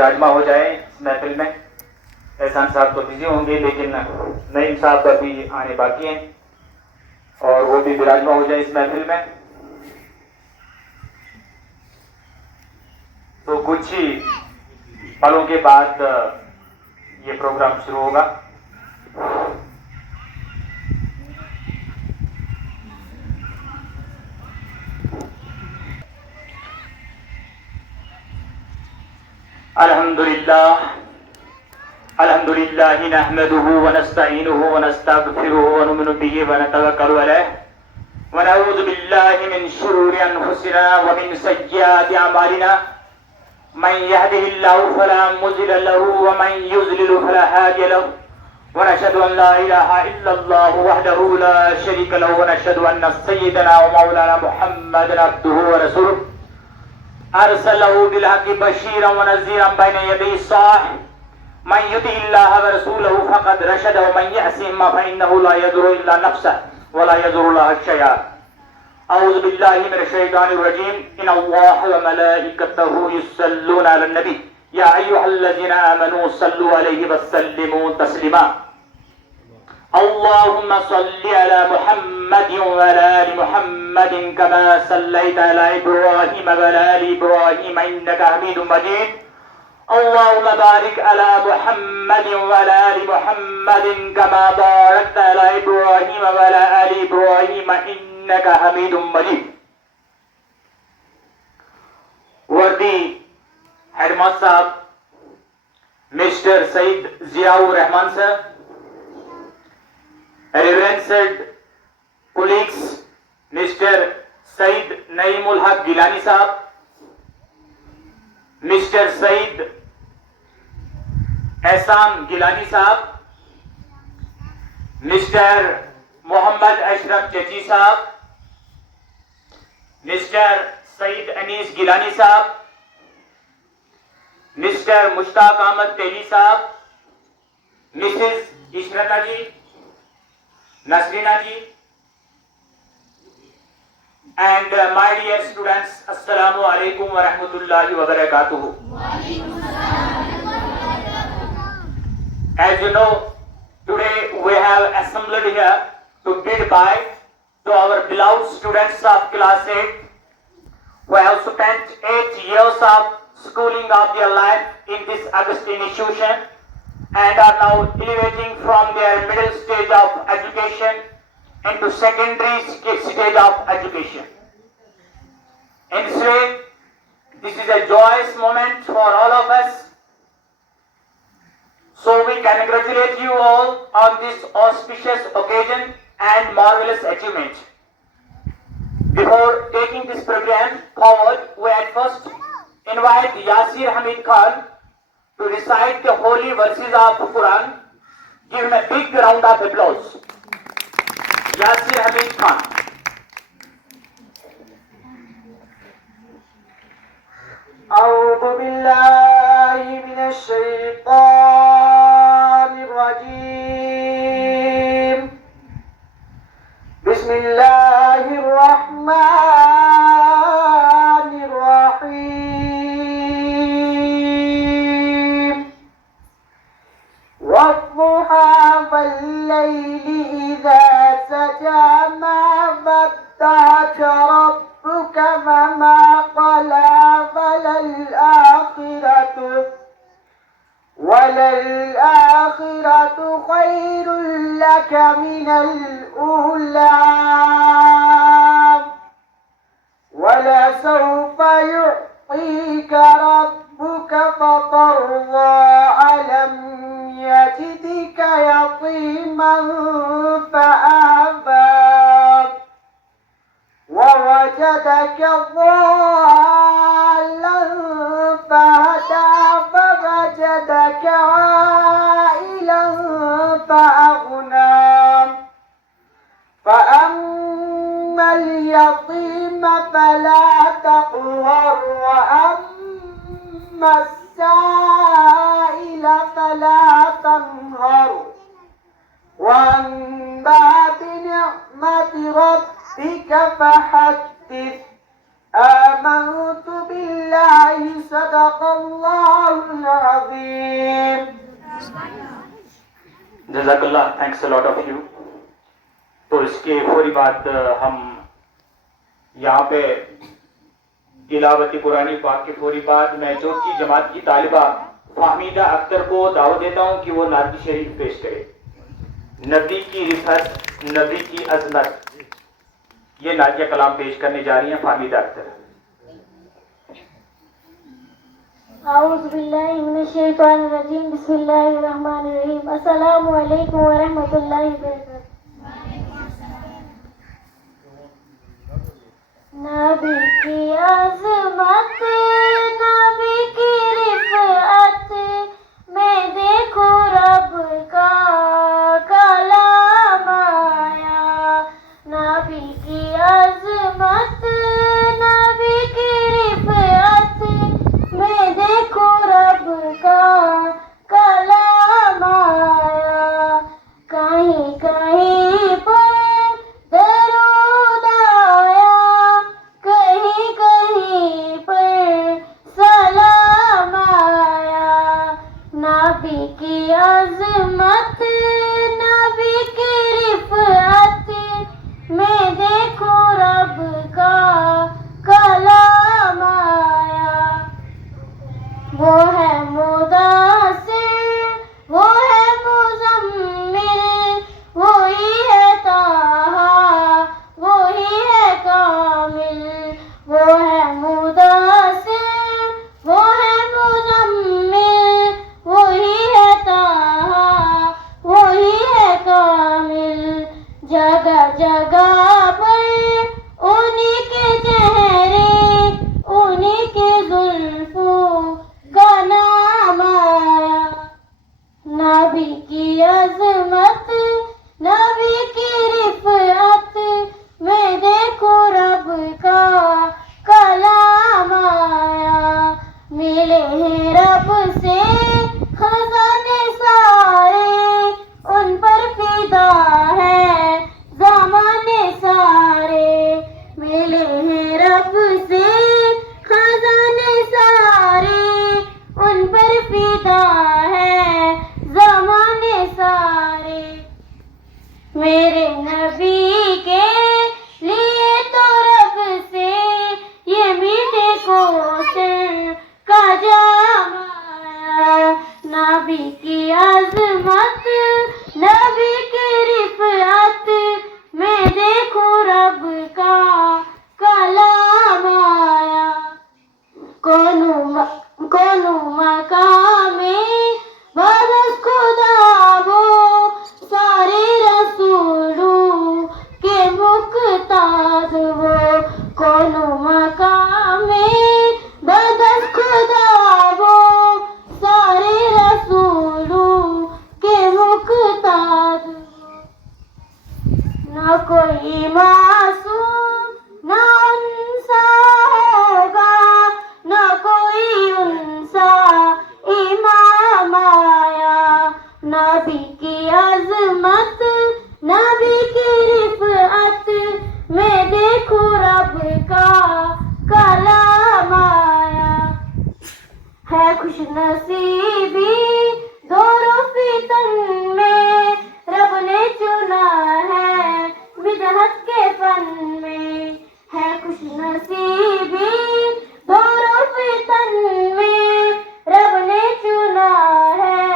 براجمان ہو جائیں اس محفل میں. احسان صاحب تو بزی ہوں گے لیکن نعیم صاحب ابھی آنے باقی ہیں اور وہ بھی براجمان ہو جائیں اس محفل میں. تو کچھ ہی پلوں کے بعد یہ پروگرام شروع ہوگا. الحمد لله نحمده ونستعينه ونستغفره ونؤمن به ونتوكل عليه ونعوذ بالله من شرور أنفسنا ومن سيئات أعمالنا من يهده الله فلا مضل له ومن يضلل فلا هادي له ونشهد أن لا إله إلا الله وحده لا شريك له ونشهد أن سيدنا ومولانا محمدا عبده ورسوله أرسله بالحق بشيرا ونذيرا بين يدي الساعة من يطع الله ورسوله فقد رشد ومن يعصهما فإنه لا يضر إلا نفسه ولا يضر الله شيئا. أعوذ بالله من الشيطان الرجيم. إن الله وملائكته يصلون على النبي يا أيها الذين آمنوا صلوا عليه وسلموا تسليما. اللهم صل على محمد وعلى آل محمد كما صليت على إبراهيم وعلى آل إبراهيم إنك حميد مجيد. اللهم بارك على محمد وعلى آل محمد كما باركت على إبراهيم وعلى آل إبراهيم إنك حميد مجيد. وردی ہیڈ ماسٹر صاحب مسٹر سعید ضیاء الرحمان صاحب, ریورنسڈ کولیگس مسٹر سعید نعیم الحق گیلانی صاحب, مسٹر سعید احسان گیلانی صاحب, مسٹر محمد اشرف چچی صاحب, مسٹر سعید انیس گیلانی صاحب, مسٹر مشتاق احمد تیلی صاحب, Mrs Ishrata ji, Nasreena ji, and my dear students, assalamu alaikum wa rahmatullahi wa barakatuh. As you know, today we have assembled here to bid bye to our beloved students of class 8 who have spent 8 years of schooling of their life in this august institution and are now elevating from their middle stage of education into secondary stage of education. In this way, this is a joyous moment for all of us. So we congratulate you all on this auspicious occasion and marvelous achievement. Before taking this program forward, we at first invite Yasir Hamid Khan to recite the holy verses of the Quran. Give him a big round of applause. Yasir Hamid Khan. أعوذ بالله من الشيطان الرجيم. بسم الله الرحمن الرحيم. والضحى والليل إذا سجى ما ودعك ربك وما قلى وللآخرة خير لك من الأولى ولسوف يعطيك ربك فترضى ألم يجدك يتيما فآوى ووجدك ضالا فهدى فوجدك عائلا فأغنى فأما اليتيم فلا تقهر وأما السائل فلا تنهر وأما بنعمة ربك فحدث. آمنت بالله صدق الله عظيم. جزاک اللہ, تھینکس لاٹ آف یو. تو اس کے فوری بعد ہم یہاں پہ تلاوت قرآن پاک کے فوری بعد میں چوتھی جماعت کی طالبہ فہمیدہ اختر کو دعوت دیتا ہوں کہ وہ نعت شریف پیش کرے. نبی کی رفعت, نبی کی عظمت, یہ نعتیہ کلام پیش کرنے جا رہی ہیں فہمیدہ اختر. اعوذ باللہ من الشیطان الرجیم. بسم اللہ الرحمن الرحیم. السلام علیکم ورحمۃ اللہ وبرکاتہ. نبی کی عظمت, نبی کی رفعت میں دیکھو رب کا کلام آیا. نبی کی عظمت, نبی کی رفعت میں دیکھو رب کا کلام آیا. کہیں کہیں پر درود آیا, کہیں کہیں پر سلام آیا. نبی کی عظمت, نبی کی رفعت میں دیکھو رب کا کلام آیا. وہ ہے مدثر, وہ ہے مزمل, وہی ہے طٰہٰ, وہی ہے کامل. وہ ہے مدثر, وہ ہے مزمل, وہی ہے طٰہٰ, وہی ہے کامل. جگہ جگہ پر انہی کے چہرے, انہی کے زلفوں کا نام آیا. نبی کی عظمت, نبی کی رفعت میں دیکھو رب کا کلام آیا. ملے ہیں رب سے خزانے سارے, ان پر فدا ہے زمانے سارے. ملے ہیں رب سے خزانے سارے, ان پر فدا ہے زمانے سارے. میرے نبی کے لیے تو رب سے یہ میٹھے کوثر کا جام آیا. نبی کی عظمت, نبی کی رفعت میں دیکھو رب کا کلام آیا. کونو مقام بس خدا وہ سارے رسولوں کے مقتاد وہ. کونو مقام بس خدا وہ سارے رسولوں کے مقتاد وہ. نہ کوئی معصوم نہ انسا ہوگا, نہ کوئی انسا امام آیا. نبی کی عظمت, نبی کی رفعت میں دیکھو رب کا کلام آیا. ہے خوش نصیبی دونوں فتن میں, رب نے چنا ہے بدعت کے فن میں. ہے خوش نصیبی دونوں فتن میں, رب نے چنا ہے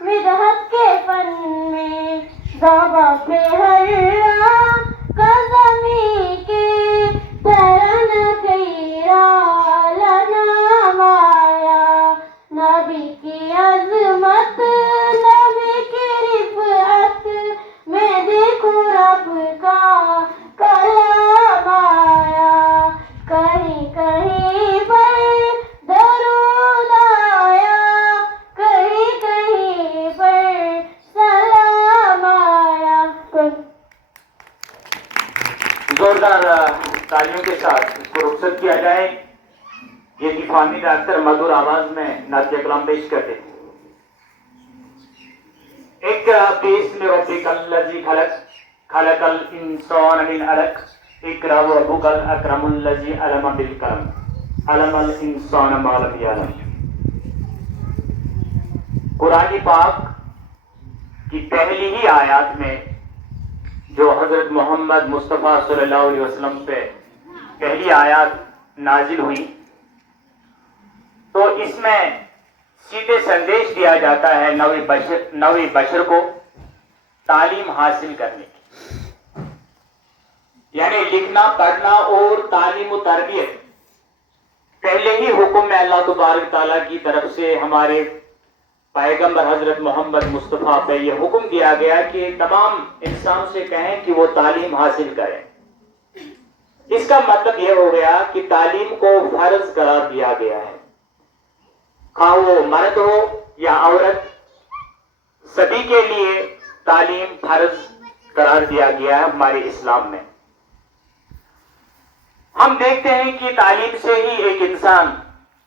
بدعت کے فن میں. دعویٰ پہ ہر کا زمین کے ترن خیرہ لنام آیا. نبی کی عظمت, نبی کی رفعت میں دیکھو رب کا کلام آیا. کہیں کہیں پر درود آیا, کہیں کہیں پر سلام آیا. زوردار تالیوں کے ساتھ اس کو رخصت کیا جائے. یہ تھی فہمیدہ اختر مدھر آواز میں نعتیہ کلام پیش کرتے. اقرأ باسم ربک الذی خلق, خلق الانسان من علق, اقرأ وربک الاکرم الذی علم بالقلم, علم الانسان ما لم یعلم. قرآن پاک کی پہلی ہی آیات میں جو حضرت محمد مصطفیٰ صلی اللہ علیہ وسلم پہ پہلی آیات نازل ہوئی تو اس میں سیدھے سندیش دیا جاتا ہے نوِ بشر کو تعلیم حاصل کرنے کی، یعنی لکھنا پڑھنا اور تعلیم و تربیت پہلے ہی حکم میں اللہ تبارک تعالیٰ کی طرف سے ہمارے پیغمبر حضرت محمد مصطفیٰ پہ یہ حکم دیا گیا کہ تمام انسان سے کہیں کہ وہ تعلیم حاصل کریں۔ اس کا مطلب یہ ہو گیا کہ تعلیم کو فرض قرار دیا گیا ہے، خواہ وہ مرد ہو یا عورت، سبھی کے لیے تعلیم فرض قرار دیا گیا ہے ہمارے اسلام میں۔ ہم دیکھتے ہیں کہ تعلیم سے ہی ایک انسان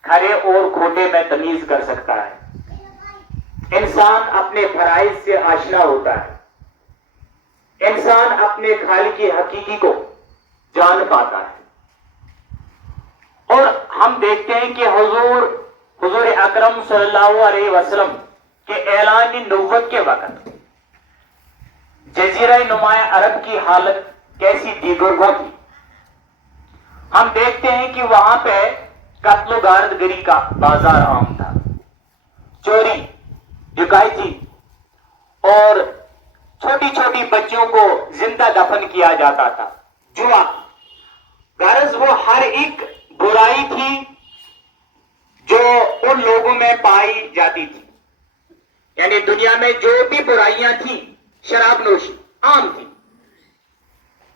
کھرے اور کھوٹے میں تمیز کر سکتا ہے، انسان اپنے فرائض سے آشنا ہوتا ہے، انسان اپنے خالق حقیقی کو جان پاتا ہے۔ اور ہم دیکھتے ہیں کہ حضور اکرم صلی اللہ علیہ وسلم کے اعلان نبوت کے وقت جزیرہ نمایاں عرب کی حالت کیسی دیگر تھی۔ ہم دیکھتے ہیں کہ وہاں پہ قتل و غارت گری کا بازار عام تھا، چوری ڈکیتی اور چھوٹی چھوٹی بچیوں کو زندہ دفن کیا جاتا تھا، جوا، غرض وہ ہر ایک برائی تھی جو ان لوگوں میں پائی جاتی تھی، یعنی دنیا میں جو بھی برائیاں تھیں، شراب نوشی عام تھی،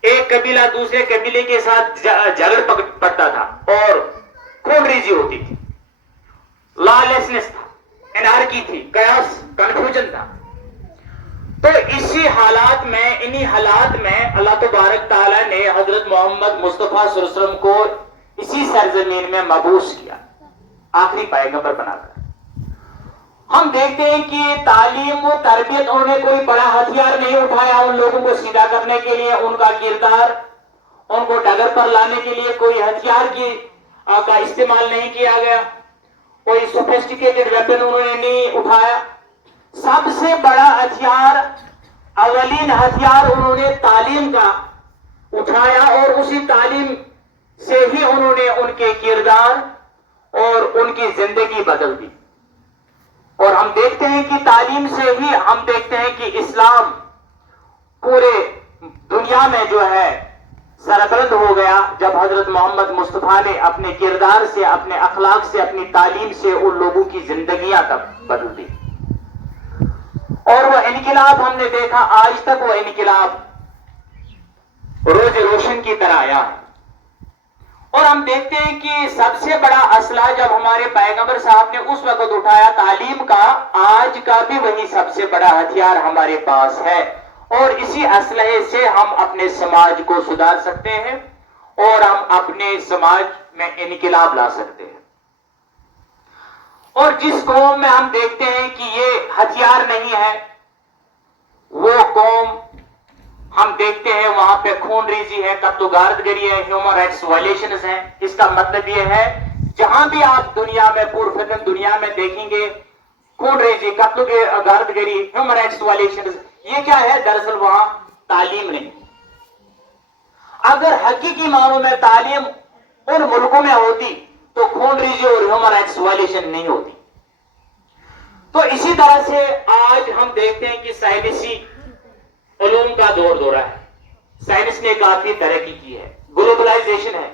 ایک قبیلہ دوسرے قبیلے کے ساتھ جھگڑ پڑتا تھا اور خون ریزی ہوتی تھی، لالسنس تھا، انارکی تھی، قیاس کنفیوژن تھا۔ تو انہی حالات میں اللہ تبارک تعالیٰ نے حضرت محمد مصطفیٰ صلی اللہ علیہ وسلم کو اسی سرزمین میں مبعوث کیا، آخری پیغمبر بنا کر۔ ہم دیکھتے ہیں کہ تعلیم و تربیت انہوں نے کوئی بڑا ہتھیار نہیں اٹھایا ان لوگوں کو سیدھا کرنے کے لیے، ان کا کردار، ان کو ڈگر پر لانے کے لیے کوئی ہتھیار کا استعمال نہیں کیا گیا، کوئی سوفسٹیکیٹڈ ویپن انہوں نے نہیں اٹھایا۔ سب سے بڑا ہتھیار، اولین ہتھیار انہوں نے تعلیم کا اٹھایا، اور اسی تعلیم سے ہی انہوں نے ان کے کردار اور ان کی زندگی بدل دی۔ اور ہم دیکھتے ہیں کہ تعلیم سے ہی ہم دیکھتے ہیں کہ اسلام پورے دنیا میں جو ہے سربلند ہو گیا، جب حضرت محمد مصطفیٰ نے اپنے کردار سے، اپنے اخلاق سے، اپنی تعلیم سے ان لوگوں کی زندگیاں تک بدل دی۔ اور وہ انقلاب ہم نے دیکھا، آج تک وہ انقلاب روز روشن کی طرح آیا ہے۔ اور ہم دیکھتے ہیں کہ سب سے بڑا اسلحہ جب ہمارے پیغمبر صاحب نے اس وقت اٹھایا تعلیم کا، آج کا بھی وہی سب سے بڑا ہتھیار ہمارے پاس ہے، اور اسی اسلحے سے ہم اپنے سماج کو سدھار سکتے ہیں اور ہم اپنے سماج میں انقلاب لا سکتے ہیں۔ اور جس قوم میں ہم دیکھتے ہیں کہ یہ ہتھیار نہیں ہے، وہ قوم ہم دیکھتے ہیں وہاں پہ خون ریزی ہے، قتل و غارت گری ہے، ہیومن رائٹس وائلیشنز ہیں۔ اس کا مطلب یہ ہے جہاں بھی آپ دنیا میں پرفتن دنیا میں دیکھیں گے خون ریزی، قتل و غارت گری، ہیومن رائٹس وائلیشنز، یہ کیا ہے؟ دراصل وہاں تعلیم نہیں۔ اگر حقیقی معنوں میں تعلیم ان ملکوں میں ہوتی تو خون ریزی اور ہیومن رائٹس وائلیشن نہیں ہوتی۔ تو اسی طرح سے آج ہم دیکھتے ہیں کہ سائنسی علوم کا دورہ ہے، سائنس نے کافی ترقی کی ہے، گلوبلائزیشن ہے،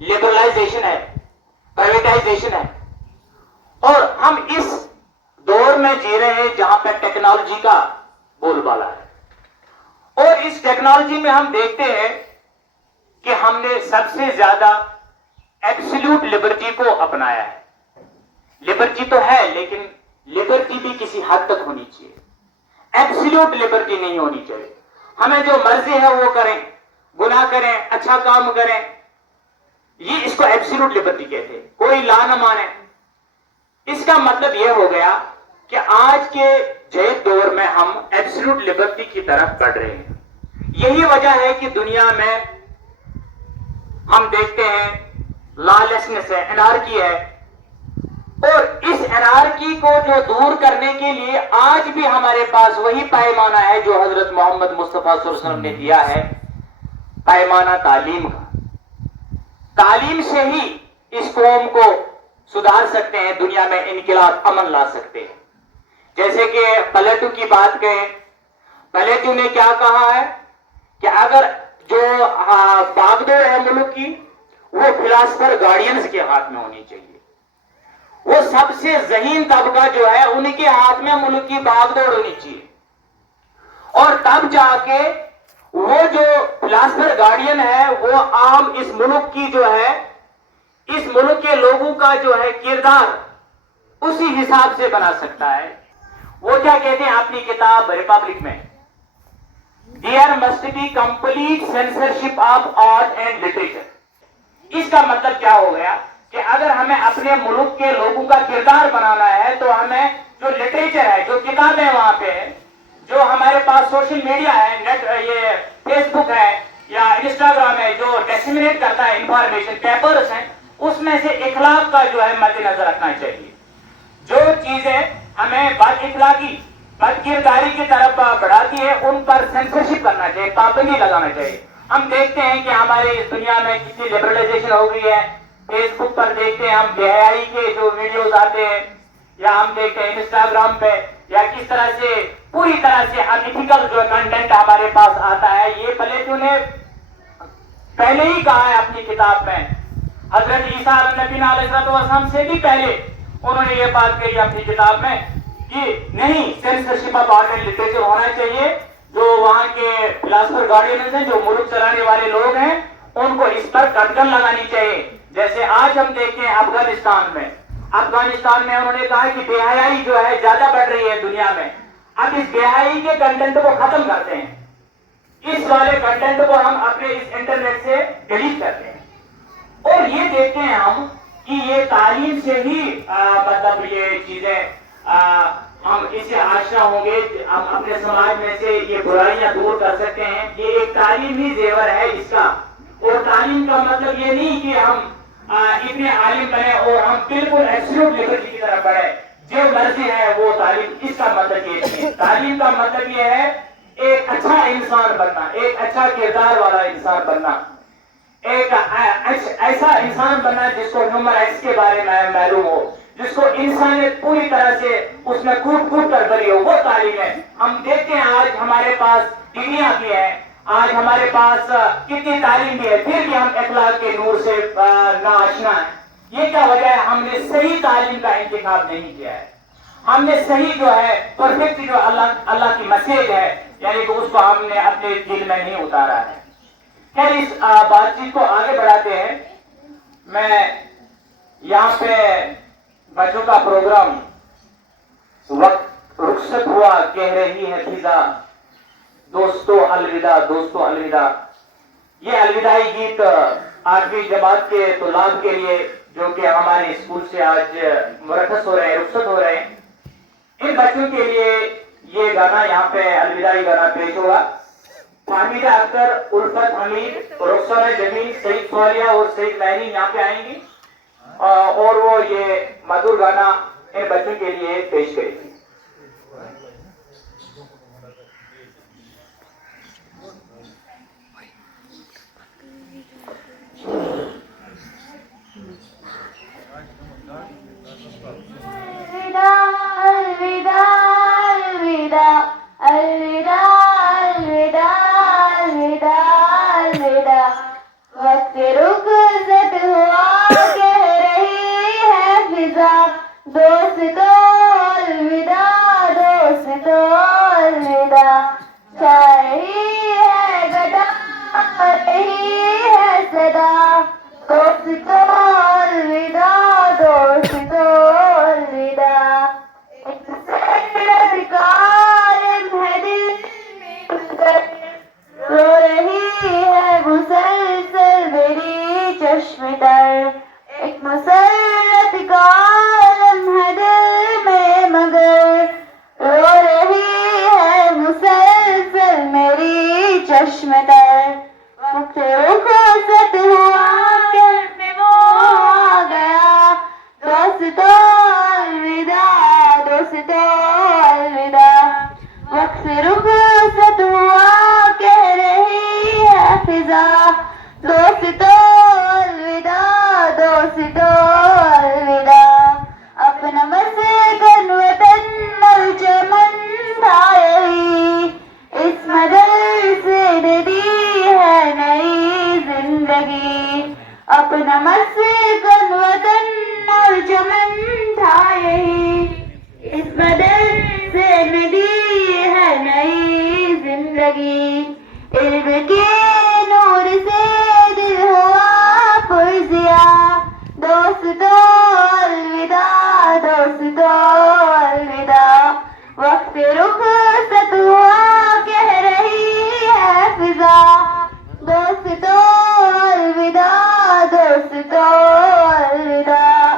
لبرلائزیشن ہے، پرائیویٹائزیشن ہے، اور ہم اس دور میں جی رہے ہیں جہاں پہ ٹیکنالوجی کا بول بالا ہے۔ اور اس ٹیکنالوجی میں ہم دیکھتے ہیں کہ ہم نے سب سے زیادہ ایبسلیوٹ لبرٹی کو اپنایا ہے۔ لبرٹی تو ہے لیکن لبرٹی بھی کسی حد تک ہونی چاہیے، ایبسلیوٹ لبرٹی نہیں ہونی چاہیے۔ ہمیں جو مرضی ہے وہ کریں، گناہ کریں، اچھا کام کریں، یہ اس کو ایبسلیوٹ لبرٹی کہتے ہیں، کوئی لا نہ مانے۔ اس کا مطلب یہ ہو گیا کہ آج کے جدید دور میں ہم ایبسلیوٹ لبرٹی کی طرف بڑھ رہے ہیں۔ یہی وجہ ہے کہ دنیا میں ہم دیکھتے ہیں لا لیسنس ہے، انارکی ہے، اور اس انارکی کو جو دور کرنے کے لیے آج بھی ہمارے پاس وہی پیمانہ ہے جو حضرت محمد مصطفیٰ صلی اللہ علیہ وسلم نے دیا ہے، پیمانہ تعلیم کا۔ تعلیم سے ہی اس قوم کو سدھار سکتے ہیں، دنیا میں انقلاب امن لا سکتے ہیں۔ جیسے کہ پلیٹو کی بات کریں، پلیٹو نے کیا کہا ہے کہ اگر جو باغ دوڑ ہے ملک کی وہ فلاسفر گارڈینز کے ہاتھ میں ہونی چاہیے، وہ سب سے ذہین طبقہ جو ہے ان کے ہاتھ میں ملک کی باغ دوڑ ہونی چاہیے، اور تب جا کے وہ جو فلاسفر گارڈین ہے وہ عام اس ملک کی جو ہے، اس ملک کے لوگوں کا جو ہے کردار اسی حساب سے بنا سکتا ہے۔ وہ کیا کہتے ہیں اپنی کتاب ریپبلک میں، There must be complete censorship of art and literature۔ اس کا مطلب کیا ہو گیا کہ اگر ہمیں اپنے ملک کے لوگوں کا کردار بنانا ہے تو ہمیں جو لٹریچر ہے، جو کتابیں وہاں پہ ہیں، جو ہمارے پاس سوشل میڈیا ہے، نیٹ، یہ فیس بک ہے یا انسٹاگرام ہے جو ڈسیمنیٹ کرتا ہے انفارمیشن، پیپرز ہیں، اس میں سے اخلاق کا جو ہے مد نظر رکھنا چاہیے۔ جو چیزیں ہمیں بد اخلاقی، بد کرداری کی طرف بڑھاتی ہے ان پر سینسرشپ کرنا چاہیے، پابندی لگانا چاہیے۔ ہم دیکھتے ہیں کہ ہمارے اس دنیا میں کتنی لبرلائزیشن ہو گئی ہے، فیس بک پر دیکھتے ہیں ہم بے حیائی کے جو ویڈیوز آتے ہیں، یا ہم دیکھتے ہیں انسٹاگرام پہ، یا کس طرح سے پوری طرح سے انیتھیکل جو کنٹینٹ ہمارے پاس آتا ہے۔ یہ پلیٹو نے پہلے ہی کہا ہے اپنی کتاب میں، حضرت عیسیٰ نبی علیہ السلام سے بھی پہلے انہوں نے یہ بات کہی اپنی کتاب میں کہ نہیں، censorship of art and literature ہونا چاہیے۔ جو وہاں کے فلاسفر گارڈینز ہیں، جو ملک چلانے والے لوگ ہیں، ان کو اس پر کٹگن لگانی چاہیے۔ جیسے آج ہم دیکھتے ہیں افغانستان میں انہوں نے کہا کہ بے حیائی جو ہے زیادہ بڑھ رہی ہے دنیا میں، اب اس بے حیائی کے کنٹینٹ کو ختم کرتے ہیں، اس والے کنٹینٹ کو ہم اپنے اس انٹرنیٹ سے ڈیلیٹ کرتے ہیں۔ اور یہ دیکھتے ہیں ہم کہ یہ تعلیم سے ہی مطلب یہ چیزیں ہم اس سے آشنا ہوں گے، ہم اپنے سماج میں سے یہ برائیاں دور کر سکتے ہیں۔ یہ ایک تعلیمی زیور ہے اس کا، اور تعلیم کا مطلب یہ نہیں کہ ہم اتنے عالم بنے اور ہم بالکل ایبسولوٹ لبرٹی کی طرف بڑھے، جو مرضی ہے وہ تعلیم، اس کا مطلب یہ نہیں ہے۔ تعلیم کا مطلب یہ ہے ایک اچھا انسان بننا، ایک اچھا کردار والا انسان بننا، ایک ایسا انسان بننا جس کو ہیومن رائٹس کے بارے میں معلوم ہو، جس کو انسانیت پوری طرح سے اس میں کود کود کر بھری ہو، وہ تعلیم ہے۔ ہم دیکھتے ہیں آج ہمارے پاس ڈگریاں بھی ہیں، آج ہمارے پاس کتنی تعلیم بھی ہے، پھر بھی ہم اخلاق کے نور سے ناآشنا ہیں۔ یہ کیا وجہ ہے؟ ہم نے صحیح تعلیم کا انتخاب نہیں کیا ہے، ہم نے صحیح جو ہے پرفیکٹ جو اللہ کی میسج ہے، یعنی کہ اس کو ہم نے اپنے دل میں نہیں اتارا ہے۔ خیر، اس بات چیت کو آگے بڑھاتے ہیں۔ میں یہاں پہ بچوں کا پروگرام وقت رخصت ہوا، کہہ رہی ہے فضا، دوستو الوداع، دوستو الوداع۔ یہ الوداعی گیت 8ویں جماعت کے طلاب کے لیے جو کہ ہمارے اسکول سے آج مرخص ہو رہے ہیں، رخصت ہو رہے ہیں، ان بچوں کے لیے یہ گانا یہاں پہ الوداعی گانا پیش ہوگا۔ حمیدہ اختر، الفت حمید، رخسانہ جمیل، سعید سوالیہ اور سعید مہنی یہاں پہ آئیں گی اور وہ یہ مدھر گانا ان بچوں کے لیے پیش کریں گی۔ وقت رخصت ہوا، کہہ رہی ہے فضا، دوستو الوداع۔ دوست الوداع وقت رخصت ہوا کہہ رہی ہے فضا دوست الوداع دوست الوداع اپنا مسکن وطن اور چمن تھا یہی اس مدر سے دی ہے نئی زندگی اپنا مسکن وطن اور چمن تھا یہی اس مدر سے دی ہے نئی زندگی علم کے نور سے دل ہوا پرزیا دوست الوداع دوست الوداع وقت رخصت ہوا کہہ رہی ہے فضا دوست الوداع دوست الوداع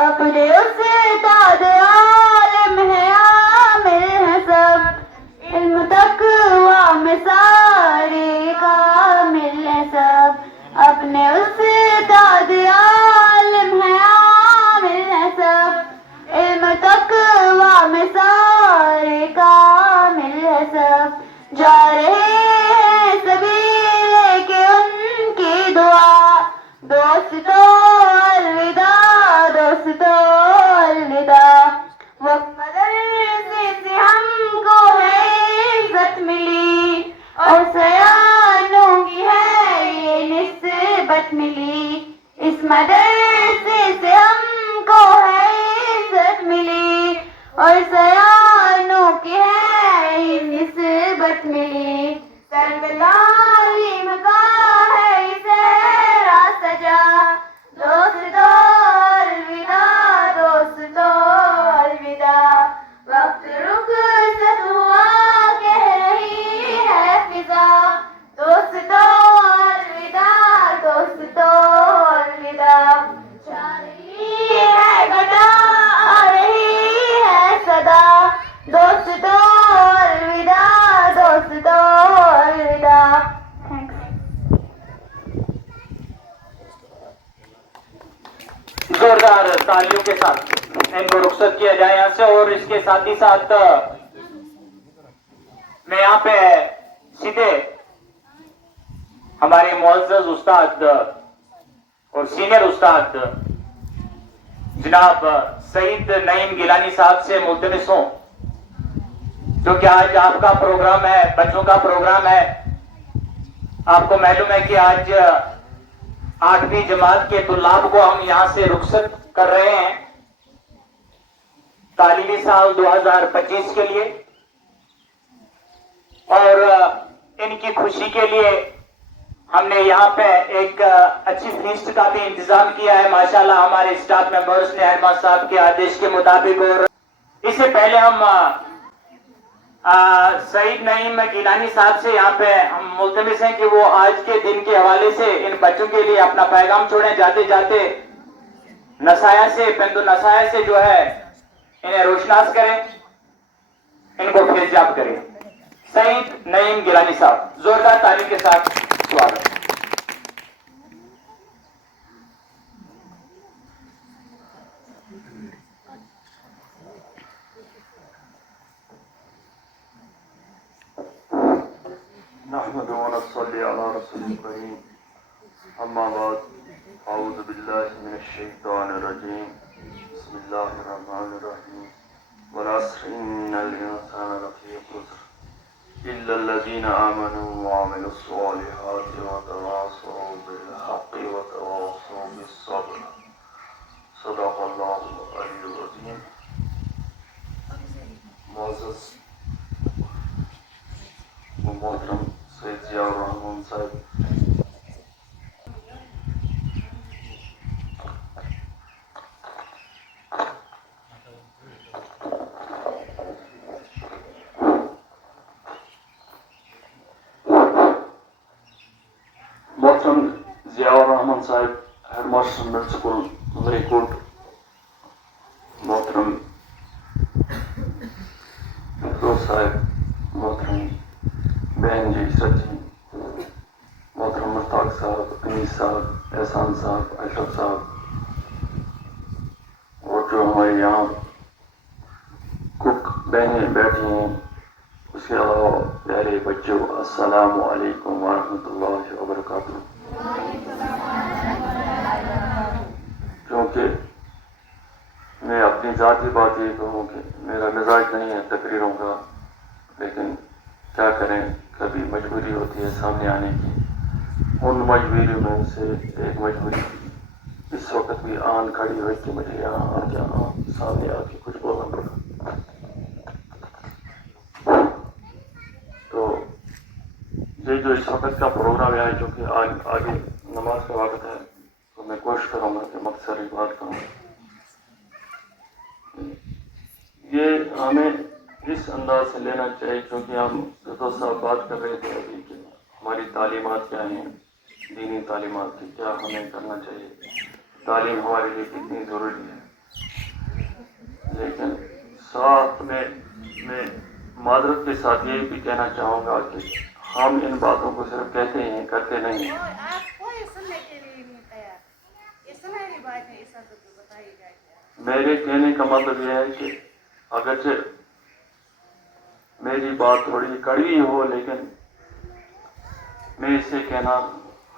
اپنے استاد عالم ہے عامل ہے سب علم تقویٰ میں سارے کامل ہے سب اپنے استاد عالم ہے عامل ہے سب علم تقویٰ میں سارے کامل ہے سب جا رہے ہیں سبھی لے کے ان کی دعا دوست الوداع دوست الوداع وقت مدرسے سے ہم کو ہے عزت ملی اور سیانوں کی ہے یہ نسبت ملی اس مدرسے سے ہم کو ہے عزت ملی اور سیانوں کی ہے یہ نسبت ملی سربلاری مکان ہے اسے سجا دوست الوداع دوست الوداع وقت رخصت ہوا کہہ رہی ہے فضا دوست الوداع دوست الوداع جا رہی ہے گھٹا آ رہی ہے صدا دوست الوداع دوست الوداع زوردار تالیوں کے ساتھ ان کو رخصت کیا جائے یہاں سے اور اس کے ساتھ ہی ساتھ میں یہاں پہ سیدھے ہمارے معزز استاد اور سینئر استاد جناب سعید نعیم گیلانی صاحب سے ملتمس ہوں جو کہ آج آپ کا پروگرام ہے بچوں کا پروگرام ہے آپ کو معلوم ہے کہ آج 8ویں جماعت کے طلاب کو ہم یہاں سے رخصت کر رہے ہیں تعلیمی سال 2025 کے لیے اور ان کی خوشی کے لیے ہم نے یہاں پہ ایک اچھی فیسٹ کا بھی انتظام کیا ہے ماشاءاللہ ہمارے اسٹاف ممبرز نے احمد صاحب کے آدیش کے مطابق اور اس سے پہلے ہم سعید نعیم گیلانی صاحب سے یہاں پہ ہم ملتمس ہیں کہ وہ آج کے دن کے حوالے سے ان بچوں کے لیے اپنا پیغام چھوڑیں جاتے جاتے نصایح سے پند و نصایح سے جو ہے انہیں روشناس کریں ان کو فیضیاب کریں سعید نعیم گیلانی صاحب زوردار تعلیم کے ساتھ سوالت نحمد ونصلي على رسول الكريم أما بعد أعوذ بالله من الشيطان الرجيم بسم الله الرحمن الرحيم والعصر إن الإنسان لفي خسر إلا الذين آمنوا وعملوا الصالحات وتواصوا بالحق وتواصوا بالصبر صدق الله العلي العظيم معزز و محترم سید ضیاء الرحمن صاحب محترم ضیاء الرحمن صاحب ہیڈ ماسٹر مڈل اسکول مدری کوٹ محترم فیروز صاحب محترم بہن جی عشرت جی محترم مشتاق صاحب انیس صاحب احسان صاحب اشرف صاحب اور جو ہمارے یہاں بہنیں بیٹھی ہیں، اس کے علاوہ پیارے بچوں، السلام علیکم ورحمۃ اللہ وبرکاتہ۔ کیونکہ میں اپنی ذاتی بات یہ کہوں کہ میرا مزاج نہیں ہے تقریروں کا، لیکن کیا کریں، کبھی مجبوری ہوتی ہے سامنے آنے کی۔ ان مجبوریوں میں سے ایک مجبوری اس وقت بھی آن کھڑی ہوئی کہ مجھے یہاں آ کے سامنے آ کے کچھ بولنا پڑا۔ تو یہ جو اس وقت کا پروگرام ہے، جو کہ آگے نماز کا وقت ہے، تو میں کوشش کروں گا کہ مختصر بات کروں۔ یہ ہمیں اس انداز سے لینا چاہیے، کیونکہ ہم دو صاحب بات کر رہے تھے ابھی کہ ہماری تعلیمات کیا ہیں، دینی تعلیمات کی کیا ہمیں کرنا چاہیے، تعلیم ہمارے لیے کتنی ضروری ہے۔ لیکن ساتھ میں معذرت کے ساتھ یہ بھی کہنا چاہوں گا کہ ہم ان باتوں کو صرف کہتے ہیں، کرتے نہیں ہیں۔ میرے کہنے کا مطلب یہ ہے کہ اگرچہ میری بات تھوڑی کڑوی ہو، لیکن میں اسے کہنا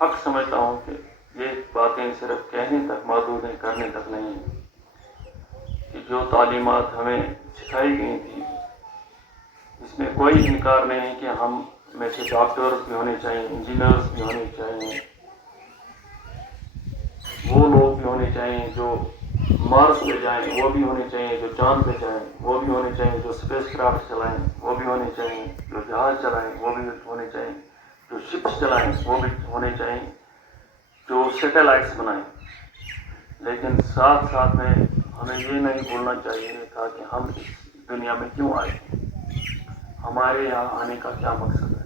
حق سمجھتا ہوں کہ یہ باتیں صرف کہنے تک محدود ہیں، کرنے تک نہیں ہیں۔ کہ جو تعلیمات ہمیں سکھائی گئی تھی، اس میں کوئی انکار نہیں ہے کہ ہم میں سے ڈاکٹرز بھی ہونے چاہیے، انجینئرز بھی ہونے چاہیے، وہ لوگ بھی ہونے چاہیے جو مارس پہ جائیں، وہ بھی ہونے چاہیے جو چاند پہ جائیں، وہ بھی ہونے چاہیے جو اسپیس کرافٹ چلائیں، وہ بھی ہونے چاہیے جو جہاز چلائیں، وہ بھی ہونے چاہیے جو شپس چلائیں، وہ بھی ہونے چاہیے جو سیٹلائٹس بنائیں۔ لیکن ساتھ ساتھ میں ہمیں یہ نہیں بھولنا چاہیے تھا کہ ہم اس دنیا میں کیوں آئے ہیں، ہمارے یہاں آنے کا کیا مقصد ہے۔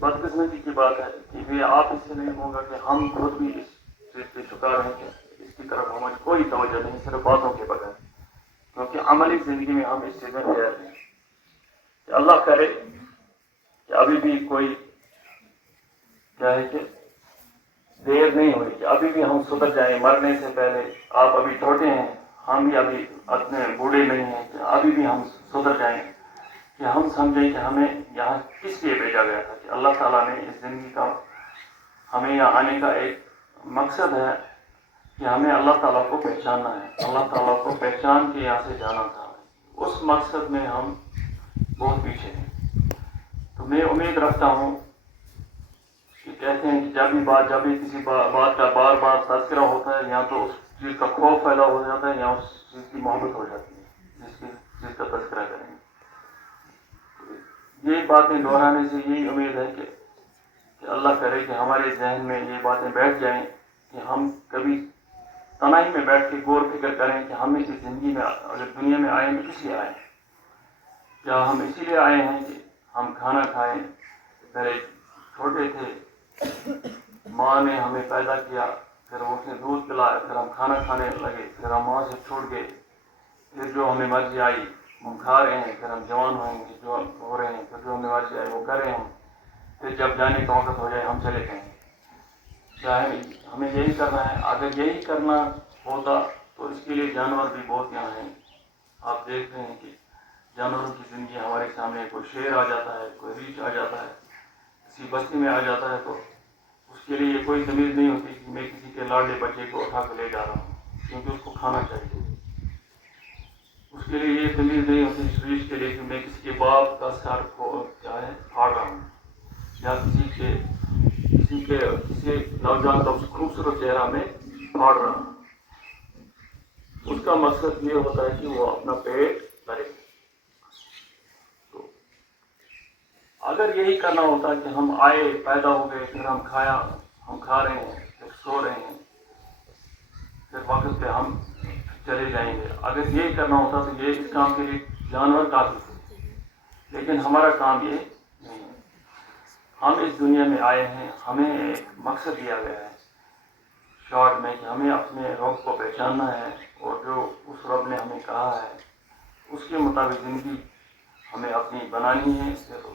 بدقسمتی کی بات ہے کہ میں آپ اس سے نہیں کہوں گا کہ ہم خود بھی اس چیز کے شکار ہیں کہ اس کی طرف ہماری کوئی توجہ نہیں، صرف باتوں کے بغیر، کیونکہ عملی زندگی میں ہم اس چیز میں غیر ہیں۔ کہ اللہ کرے کہ ابھی بھی کوئی کیا ہے کہ دیر نہیں ہوئی، کہ ابھی بھی ہم سدھر جائیں مرنے سے پہلے۔ آپ ابھی چھوٹے ہیں، ہم بھی ابھی اتنے بوڑھے نہیں ہیں، کہ ابھی بھی ہم سدھر جائیں، کہ ہم سمجھیں کہ ہمیں یہاں کس لیے بھیجا گیا تھا۔ کہ اللہ تعالیٰ نے اس زندگی کا ہمیں یہاں آنے کا ایک مقصد ہے کہ ہمیں اللہ تعالیٰ کو پہچاننا ہے، اللہ تعالیٰ کو پہچان کے یہاں سے جانا تھا۔ اس مقصد میں ہم بہت پیچھے ہیں۔ تو میں امید رکھتا ہوں کہ کہتے ہیں کہ جب بھی کسی بات کا بار بار تذکرہ ہوتا ہے، یا تو اس چیز کا خوف پیدا ہو جاتا ہے یا اس چیز کی محبت ہو جاتی ہے جس چیز کا تذکرہ کریں گے۔ یہ باتیں دہرانے سے یہی امید ہے کہ اللہ کرے کہ ہمارے ذہن میں یہ باتیں بیٹھ جائیں، کہ ہم کبھی تنہائی میں بیٹھ کے غور فکر کریں کہ ہم اس زندگی میں اگر دنیا میں آئے تو کس لیے آئے ہیں۔ کیا ہم اسی لیے آئے ہیں کہ ہم کھانا کھائیں؟ پہلے چھوٹے تھے، ماں نے ہمیں پیدا کیا، پھر اس نے دودھ پلایا، پھر ہم کھانا کھانے لگے، پھر ہم وہاں سے چھوٹ گئے، پھر جو ہمیں مرضی آئی ہم کھا رہے ہیں، پھر ہم جوان ہوئیں گے جو ہو رہے ہیں، پھر جو ہمیں مرضی آئی وہ کر رہے ہیں ہم، پھر جب جانے کا وقت ہو جائے ہم چلے جائیں۔ چاہے ہمیں یہی کرنا ہے۔ اگر یہی کرنا ہوتا تو اس کے لیے جانور بھی بہت یہاں ہیں۔ آپ دیکھ رہے ہیں کہ جانوروں کی زندگی ہمارے سامنے، کوئی شیر آ جاتا ہے، کوئی ریچھ آ جاتا ہے، کسی بستی میں آ جاتا ہے، تو اس کے لیے یہ کوئی تمیز نہیں ہوتی کہ میں کسی کے لاڈلے بچے کو اٹھا کے لے جا رہا ہوں، کیونکہ اس کو کھانا چاہیے۔ اس کے لیے یہ تمیز نہیں ہوتی اس ریچھ کے لیے کہ میں کسی کے باپ کا سر کو کیا ہے پھاڑ رہا ہوں، یا کسی نوجوان کا خوبصورت چہرہ میں پھاڑ رہا ہوں۔ اس کا مقصد یہ ہوتا ہے کہ وہ اپنا پیٹ بھرے۔ تو اگر یہی کرنا ہوتا کہ ہم آئے، پیدا ہو گئے، پھر ہم کھا رہے ہیں، پھر سو رہے ہیں، پھر وقت پہ ہم چلے جائیں گے، اگر یہی کرنا ہوتا تو یہ اس کام کے لیے جانور کافی تھے، لیکن ہمارا کام یہ نہیں ہے۔ ہم اس دنیا میں آئے ہیں، ہمیں ایک مقصد دیا گیا ہے شارٹ میں، کہ ہمیں اپنے رب کو پہچاننا ہے، اور جو اس رب نے ہمیں کہا ہے اس کے مطابق زندگی ہمیں اپنی بنانی ہے، پھر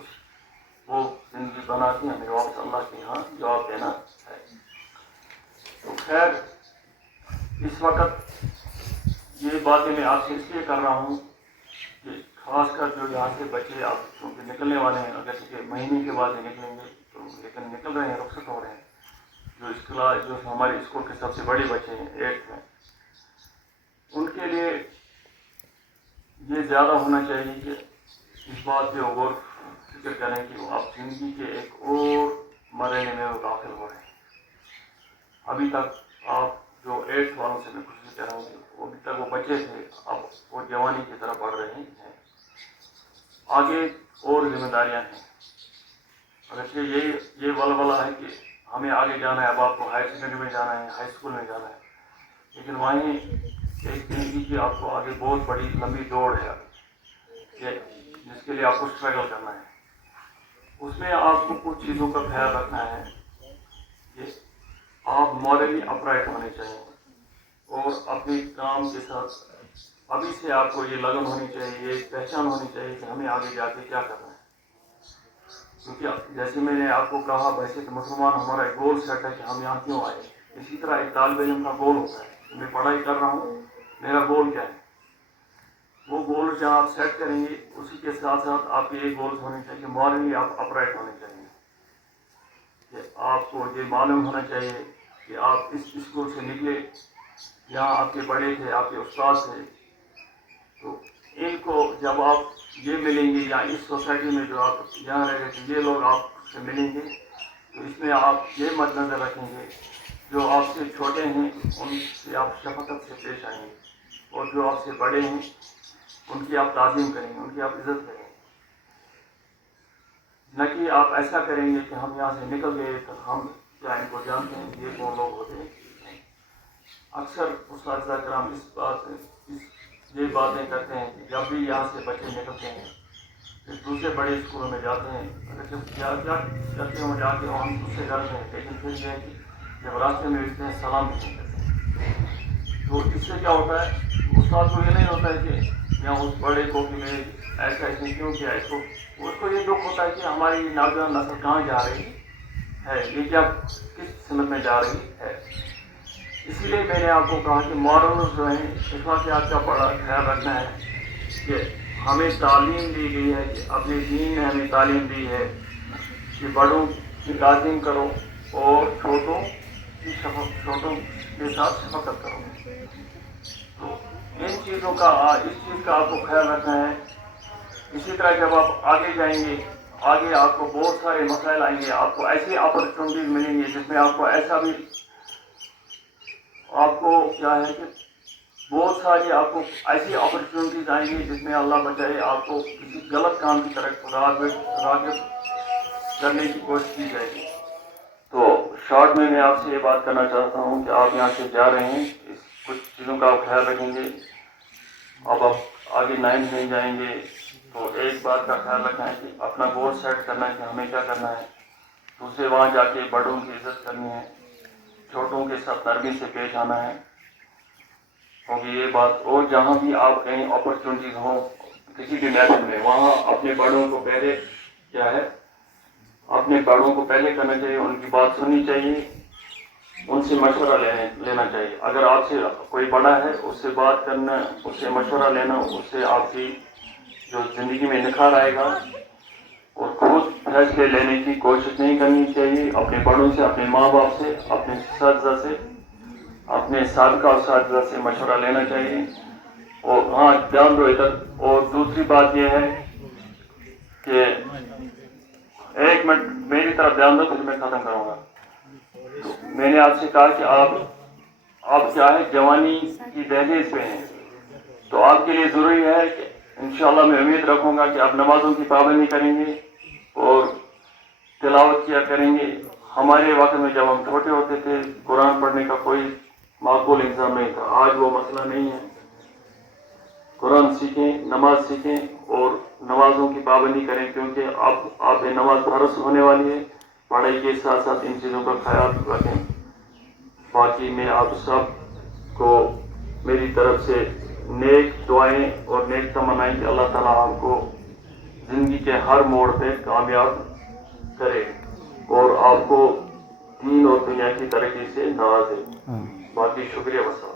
وہ زندگی بنا کے ہمیں واپس اللہ کے یہاں جواب دینا ہے۔ تو خیر اس وقت یہ باتیں میں آپ سے اس لیے کر رہا ہوں کہ خاص کر جو یہاں سے بچے آپ کیونکہ نکلنے والے ہیں، اگر کہ مہینے کے بعد ہی نکلیں گے تو لیکن نکل رہے ہیں، رخصت ہو رہے ہیں، جو اس کلاس جو ہمارے اسکول کے سب سے بڑے بچے ہیں 8th میں، ان کے لیے یہ زیادہ ہونا چاہیے کہ اس بات پہ غور فکر کریں کہ وہ آپ زندگی کے ایک اور مرحلے میں وہ داخل ہو رہے ہیں. ابھی تک آپ جو 8th والوں سے میں کچھ بھی کہہ رہا ہوں کہ ابھی تک وہ بچے تھے، اب وہ جوانی کی طرف بڑھ رہے ہیں. آگے اور ذمہ داریاں ہیں. اگرچہ یہ ولولہ ہے کہ ہمیں آگے جانا ہے، اب آپ کو ہائر سیکنڈری میں جانا ہے، ہائی اسکول میں جانا ہے، لیکن وہیں ایک زندگی کی آپ کو آگے بہت بڑی لمبی دوڑ ہے جس کے لیے آپ کو اسٹرگل کرنا ہے. اس میں آپ کو کچھ چیزوں کا خیال رکھنا ہے کہ آپ مورلی اپرائٹ ہونے چاہیے اور اپنے کام کے ساتھ ابھی سے آپ کو یہ لگن ہونی چاہیے، یہ پہچان ہونی چاہیے کہ ہمیں آگے جا کے کیا کرنا ہے. کیونکہ جیسے میں نے آپ کو کہا، ویسے تو مسلمان ہمارا ایک گول سیٹ ہے کہ ہم یہاں کیوں آئے. اسی طرح ایک طالب علم کا گول ہوتا ہے، میں پڑھائی کر رہا ہوں، میرا گول کیا ہے. وہ گول جہاں آپ سیٹ کریں گے اسی کے ساتھ ساتھ آپ کے یہ گولز ہونے چاہیے کہ مورلی آپ اپرائٹ ہونے چاہیے، کہ آپ کو یہ معلوم ہونا چاہیے کہ آپ اس اسکول سے نکلے، یہاں آپ کے بڑے تھے، آپ کے استاد تھے، تو ان کو جب آپ یہ ملیں گے یا اس سوسائٹی میں جو آپ یہاں رہ رہے تھے یہ لوگ آپ سے ملیں گے تو اس میں آپ یہ مد نظر رکھیں گے جو آپ سے چھوٹے ہیں ان سے آپ شفقت سے پیش آئیں گے، اور جو آپ سے بڑے ہیں ان کی آپ تعظیم کریں گے، ان کی آپ عزت کریں گے. نہ کہ آپ ایسا کریں گے کہ ہم یہاں سے نکل گئے تو ہم کیا ان کو جانتے ہیں، یہ کون لوگ ہوتے ہیں. اکثر اساتذہ کرام یہ باتیں کرتے ہیں کہ جب بھی یہاں سے بچے نکلتے ہیں پھر دوسرے بڑے اسکولوں میں جاتے ہیں، اگر جب کیا کرتے ہیں وہ جا کے ہم اس سے ڈرتے ہیں، لیکن پھر یہ ہے کہ جب راستے میں ملتے ہیں سلام نہیں کرتے ہیں. تو اس سے کیا ہوتا ہے، استاد کو یہ نہیں ہوتا ہے کہ یا اس بڑے کو کہ میں ایسا اس نے کیوں کیا، اس کو یہ دکھ ہوتا ہے کہ ہماری نوجوان نسل کہاں جا رہی ہے، یہ کیا کس سمت میں جا رہی ہے. اسی لیے میں نے آپ کو کہا کہ مورلز جو ہیں اخلاقیات کا بڑا خیال رکھنا ہے کہ ہمیں تعلیم دی گئی ہے کہ اپنے دین نے ہمیں تعلیم دی ہے کہ بڑوں کی تعظیم کرو اور چھوٹوں کے ساتھ شفقت کرو. تو ان چیزوں کا اس چیز کا آپ کو خیال رکھنا ہے. اسی طرح جب آپ آگے جائیں گے، آگے آپ کو بہت سارے مسائل آئیں گے، آپ کو ایسی اپرچونیٹیز ملیں گی جس میں آپ کو ایسا بھی آپ کو کیا ہے کہ بہت ساری آپ کو ایسی اپرچونیٹیز آئیں گی جس میں اللہ بچائے آپ کو کسی غلط کام کی طرف راغب کرنے کی کوشش کی جائے گی. تو شارٹ میں آپ سے یہ بات کرنا چاہتا ہوں کہ آپ یہاں سے جا رہے ہیں، کچھ چیزوں کا آپ خیال رکھیں گے. اب آپ آگے 9th میں جائیں گے تو ایک بات کا خیال رکھنا ہے کہ اپنا گول سیٹ کرنا ہے کہ ہمیں کیا کرنا ہے. دوسرے وہاں جا کے بڑوں کی عزت کرنی ہے، چھوٹوں کے ساتھ نرمی سے پیش آنا ہے. کیونکہ یہ بات، اور جہاں بھی آپ کہیں اپرچونیٹیز ہوں کسی بھی میدان میں، وہاں اپنے بڑوں کو پہلے کیا ہے، اپنے بڑوں کو پہلے کرنا چاہیے، ان کی بات سننی چاہیے، ان سے مشورہ لینا چاہیے. اگر آپ سے کوئی بڑا ہے اس سے بات کرنا، اس سے مشورہ لینا، اس سے آپ کی جو زندگی میں نکھار آئے گا. اور خود فیصلے لینے کی کوشش نہیں کرنی چاہیے. اپنے بڑوں سے، اپنے ماں باپ سے، اپنے اساتذہ سے، اپنے سابقہ اساتذہ سے مشورہ لینا چاہیے. اور ہاں دھیان دو ادھر. اور دوسری بات یہ ہے کہ 1 منٹ میری طرف دھیان دو پھر میں ختم کروں گا. تو میں نے آپ سے کہا کہ آپ کیا ہے جوانی کی دہلیز پہ ہیں، تو آپ کے لیے ضروری ہے کہ انشاءاللہ میں امید رکھوں گا کہ آپ نمازوں کی پابندی کریں گے اور تلاوت کیا کریں گے. ہمارے وقت میں جب ہم چھوٹے ہوتے تھے قرآن پڑھنے کا کوئی معقول انتظام نہیں تھا. آج وہ مسئلہ نہیں ہے. قرآن سیکھیں، نماز سیکھیں اور نمازوں کی پابندی کریں، کیونکہ آپ نماز فرض ہونے والی ہے. پڑھائی کے ساتھ ساتھ ان چیزوں کا خیال رکھیں. باقی میں آپ سب کو میری طرف سے نیک دعائیں اور نیک تمنائیں کہ اللہ تعالیٰ آپ کو زندگی کے ہر موڑ پہ کامیاب کرے اور آپ کو دین اور دنیا کی ترقی سے نوازے. باقی شکریہ. وسلام.